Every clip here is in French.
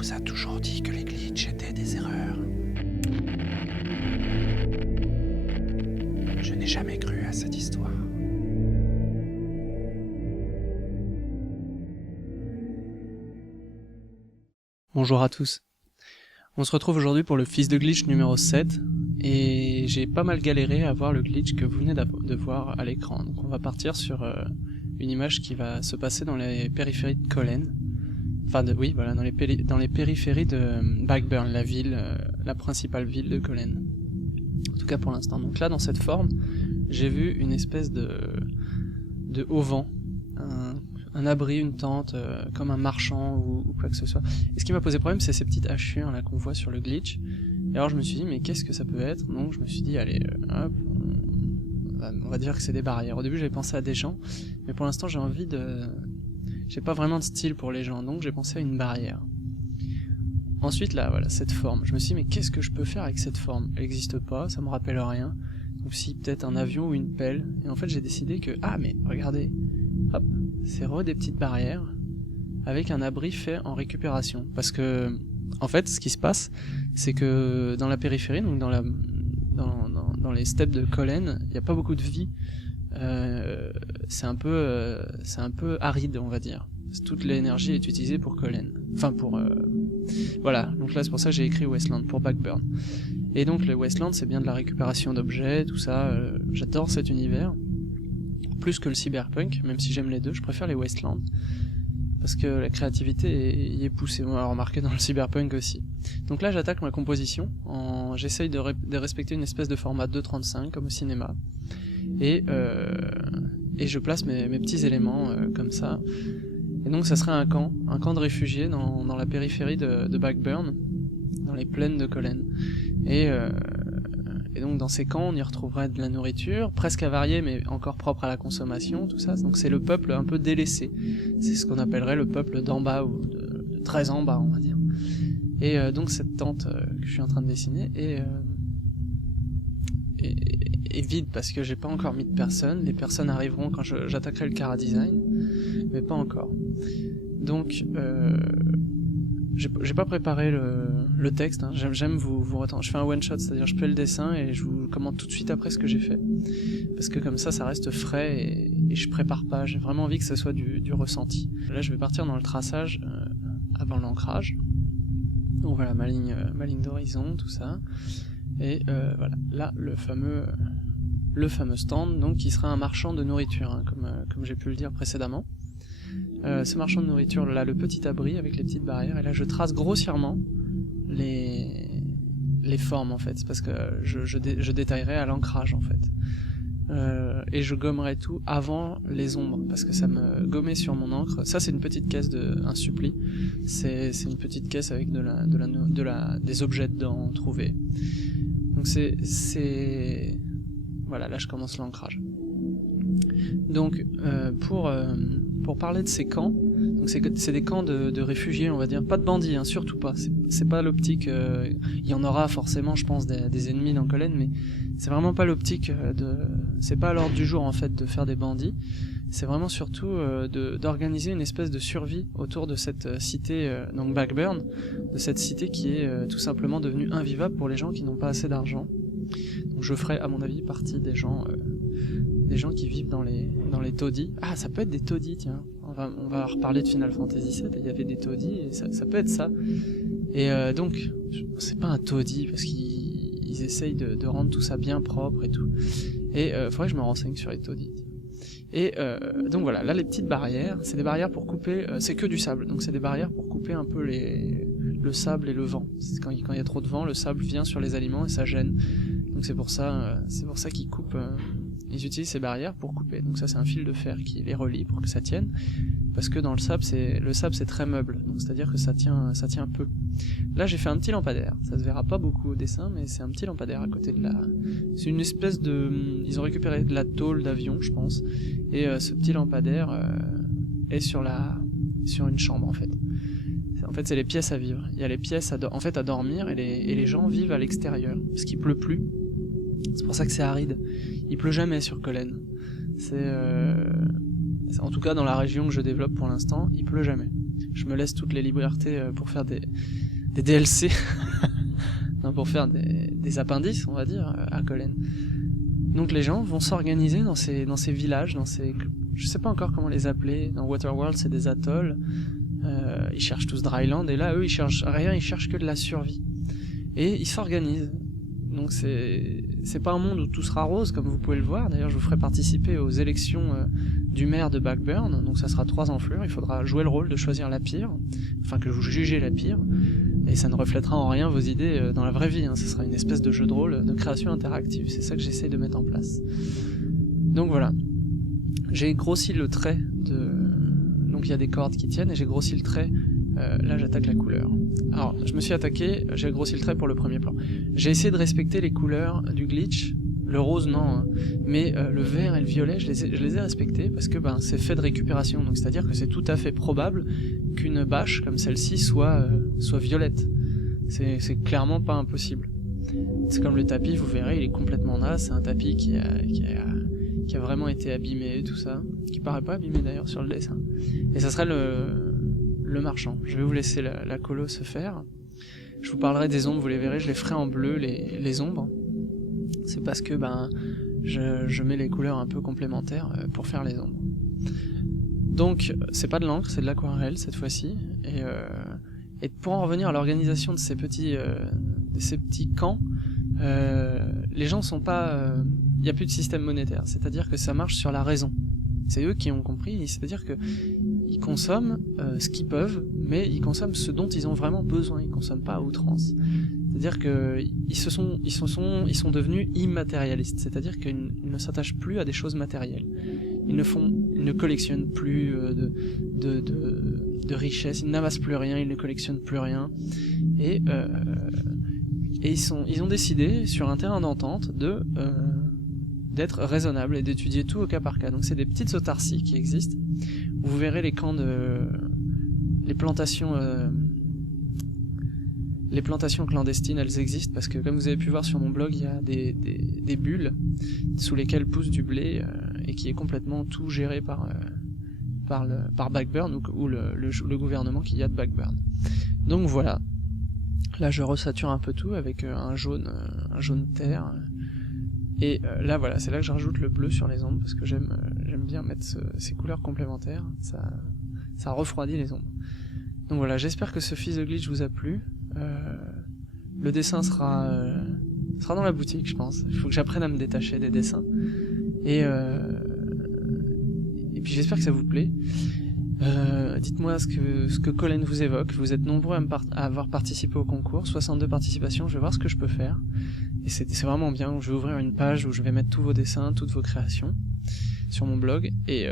vous a toujours dit que les glitches étaient des erreurs. Je n'ai jamais cru à cette histoire. Bonjour à tous. On se retrouve aujourd'hui pour le Fils de Glitch numéro 7, et j'ai pas mal galéré à voir le glitch que vous venez de voir à l'écran. Donc on va partir sur une image qui va se passer dans les périphéries de Collen. Enfin, voilà, dans les périphéries de Backburn, la ville, la principale ville de Collen. En tout cas pour l'instant. Donc là, dans cette forme, j'ai vu une espèce de auvent, un abri, une tente, comme un marchand ou quoi que ce soit. Et ce qui m'a posé problème, c'est ces petites hachures là qu'on voit sur le glitch. Et alors je me suis dit, mais qu'est-ce que ça peut être? Donc je me suis dit, allez, hop, on va dire que c'est des barrières. Au début j'avais pensé à des gens, mais pour l'instant j'ai pas vraiment de style pour les gens, donc j'ai pensé à une barrière. Ensuite là, voilà, cette forme. Je me suis dit, mais qu'est-ce que je peux faire avec cette forme? Elle n'existe pas, ça me rappelle rien. Donc si, peut-être un avion ou une pelle. Et en fait j'ai décidé que, ah mais regardez, hop, c'est des petites barrières avec un abri fait en récupération. Parce que, en fait, ce qui se passe, c'est que dans la périphérie, donc dans les steppes de Collen, il n'y a pas beaucoup de vie. C'est un peu aride, on va dire. Toute l'énergie est utilisée pour Collen. Enfin, voilà, donc là c'est pour ça que j'ai écrit Wasteland, pour Backburn. Et donc le Wasteland, c'est bien de la récupération d'objets, tout ça. J'adore cet univers. Plus que le cyberpunk, même si j'aime les deux, je préfère les Wasteland. Parce que la créativité y est poussée, on l'a remarqué dans le cyberpunk aussi. Donc là j'attaque ma composition, j'essaye de respecter une espèce de format 2.35 comme au cinéma, et je place mes petits éléments comme ça. Et donc ça serait un camp de réfugiés dans la périphérie de Backburn, dans les plaines de Collen. Et donc dans ces camps, on y retrouverait de la nourriture, presque avariée, mais encore propre à la consommation, tout ça. Donc c'est le peuple un peu délaissé. C'est ce qu'on appellerait le peuple d'en bas, ou de très en bas, on va dire. Et donc cette tente que je suis en train de dessiner est vide, parce que j'ai pas encore mis de personnes. Les personnes arriveront quand j'attaquerai le Chara Design, mais pas encore. Donc j'ai pas préparé le texte, hein. J'aime vous retendre. Je fais un one shot, c'est-à-dire je fais le dessin et je vous commente tout de suite après ce que j'ai fait. Parce que comme ça reste frais et je prépare pas. J'ai vraiment envie que ça soit du ressenti. Là je vais partir dans le traçage avant l'ancrage. Donc voilà, ma ligne d'horizon, tout ça. Et voilà, là le fameux stand, donc qui sera un marchand de nourriture, hein, comme j'ai pu le dire précédemment. Ce marchand de nourriture, là, le petit abri avec les petites barrières, et là je trace grossièrement les formes en fait, c'est parce que je détaillerai à l'ancrage en fait. Et je gommerai tout avant les ombres, parce que ça me gommait sur mon encre. Ça c'est une petite caisse un suppli, c'est une petite caisse avec des objets dedans trouvés. Donc voilà, là je commence l'ancrage. Donc pour parler de ces camps, donc c'est des camps de réfugiés, on va dire, pas de bandits, hein, surtout pas. C'est pas l'optique. Il y en aura forcément, je pense, des ennemis dans Collen, mais c'est vraiment pas l'optique c'est pas à l'ordre du jour en fait de faire des bandits. C'est vraiment surtout d'organiser une espèce de survie autour de cette cité, donc Backburn, de cette cité qui est tout simplement devenue invivable pour les gens qui n'ont pas assez d'argent. Donc je ferai à mon avis partie des gens qui vivent dans les taudis. Ah, ça peut être des taudis, tiens. On va reparler de Final Fantasy VII, il y avait des taudis, et ça peut être ça. Et donc, c'est pas un taudis, parce qu'ils essayent de rendre tout ça bien propre et tout. Et faudrait que je me renseigne sur les taudis. Et donc voilà, là les petites barrières, c'est des barrières pour couper, c'est que du sable, donc c'est des barrières pour couper un peu le sable et le vent. Quand il y a trop de vent, le sable vient sur les aliments et ça gêne. Donc c'est pour ça qu'ils coupent. Ils utilisent ces barrières pour couper. Donc ça c'est un fil de fer qui les relie pour que ça tienne. Parce que dans le sable c'est très meuble. Donc c'est-à-dire que ça tient peu. Là j'ai fait un petit lampadaire. Ça se verra pas beaucoup au dessin, mais c'est un petit lampadaire à côté de c'est une espèce ils ont récupéré de la tôle d'avion, je pense. Et ce petit lampadaire est sur une chambre en fait. En fait c'est les pièces à vivre. Il y a les pièces à dormir et les gens vivent à l'extérieur. Parce qu'il pleut plus. C'est pour ça que c'est aride. Il pleut jamais sur Collen. En tout cas dans la région que je développe pour l'instant, il pleut jamais. je me laisse toutes les libertés pour faire des DLC, non, pour faire des appendices, on va dire, à Collen. Donc les gens vont s'organiser dans ces villages, je sais pas encore comment les appeler. Dans Waterworld, c'est des atolls. Ils cherchent tous Dryland, et là, eux, ils cherchent rien, ils cherchent que de la survie. Et ils s'organisent. Donc c'est pas un monde où tout sera rose, comme vous pouvez le voir. D'ailleurs, je vous ferai participer aux élections du maire de Backburn. Donc ça sera 3 enflures. Il faudra jouer le rôle de choisir la pire, enfin que vous jugez la pire. Et ça ne reflètera en rien vos idées dans la vraie vie. Ce sera une espèce de jeu de rôle, de création interactive. C'est ça que j'essaye de mettre en place. Donc voilà. J'ai grossi le trait de... Donc il y a des cordes qui tiennent, et j'ai grossi le trait. Là j'attaque la couleur. Alors je me suis attaqué, j'ai grossi le trait pour le premier plan. J'ai essayé de respecter les couleurs du glitch. Le rose non, hein. Mais le vert et le violet je les ai respectés parce que c'est fait de récupération. Donc c'est-à-dire que c'est tout à fait probable qu'une bâche comme celle-ci soit violette. C'est clairement pas impossible. C'est comme le tapis, vous verrez, il est complètement naze. C'est un tapis qui a vraiment été abîmé, tout ça. Qui paraît pas abîmé d'ailleurs sur le dessin. Et ça serait le marchand. Je vais vous laisser la colo se faire. Je vous parlerai des ombres, vous les verrez, je les ferai en bleu, les ombres. C'est parce que je mets les couleurs un peu complémentaires pour faire les ombres. Donc c'est pas de l'encre, c'est de l'aquarelle cette fois-ci. Et pour en revenir à l'organisation de ces petits camps, les gens sont pas... Il n'y a plus de système monétaire, c'est-à-dire que ça marche sur la raison. C'est eux qui ont compris, c'est-à-dire que ils consomment ce qu'ils peuvent, mais ils consomment ce dont ils ont vraiment besoin, ils consomment pas à outrance. C'est-à-dire que ils sont devenus immatérialistes, c'est-à-dire qu'ils ne s'attachent plus à des choses matérielles. Ils ne collectionnent plus de richesses, ils n'amassent plus rien, ils ne collectionnent plus rien, et ils ont décidé sur un terrain d'entente d'être raisonnable et d'étudier tout au cas par cas. Donc c'est des petites autarcies qui existent. Vous verrez les camps les plantations clandestines, elles existent parce que comme vous avez pu voir sur mon blog, il y a des bulles sous lesquelles pousse du blé et qui est complètement tout géré par Backburn ou le gouvernement qu'il y a de Backburn. Donc voilà. Là je resature un peu tout avec un jaune terre. Et là voilà, c'est là que je rajoute le bleu sur les ombres parce que j'aime bien mettre ces couleurs complémentaires, ça refroidit les ombres. Donc voilà, j'espère que ce fils de glitch vous a plu. Le dessin sera dans la boutique, je pense. Il faut que j'apprenne à me détacher des dessins. Et puis j'espère que ça vous plaît. Dites-moi ce que Collen vous évoque. Vous êtes nombreux à avoir participé au concours, 62 participations, je vais voir ce que je peux faire. Et c'est vraiment bien, je vais ouvrir une page où je vais mettre tous vos dessins, toutes vos créations sur mon blog. Et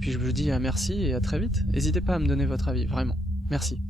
puis je vous dis merci et à très vite. N'hésitez pas à me donner votre avis, vraiment. Merci.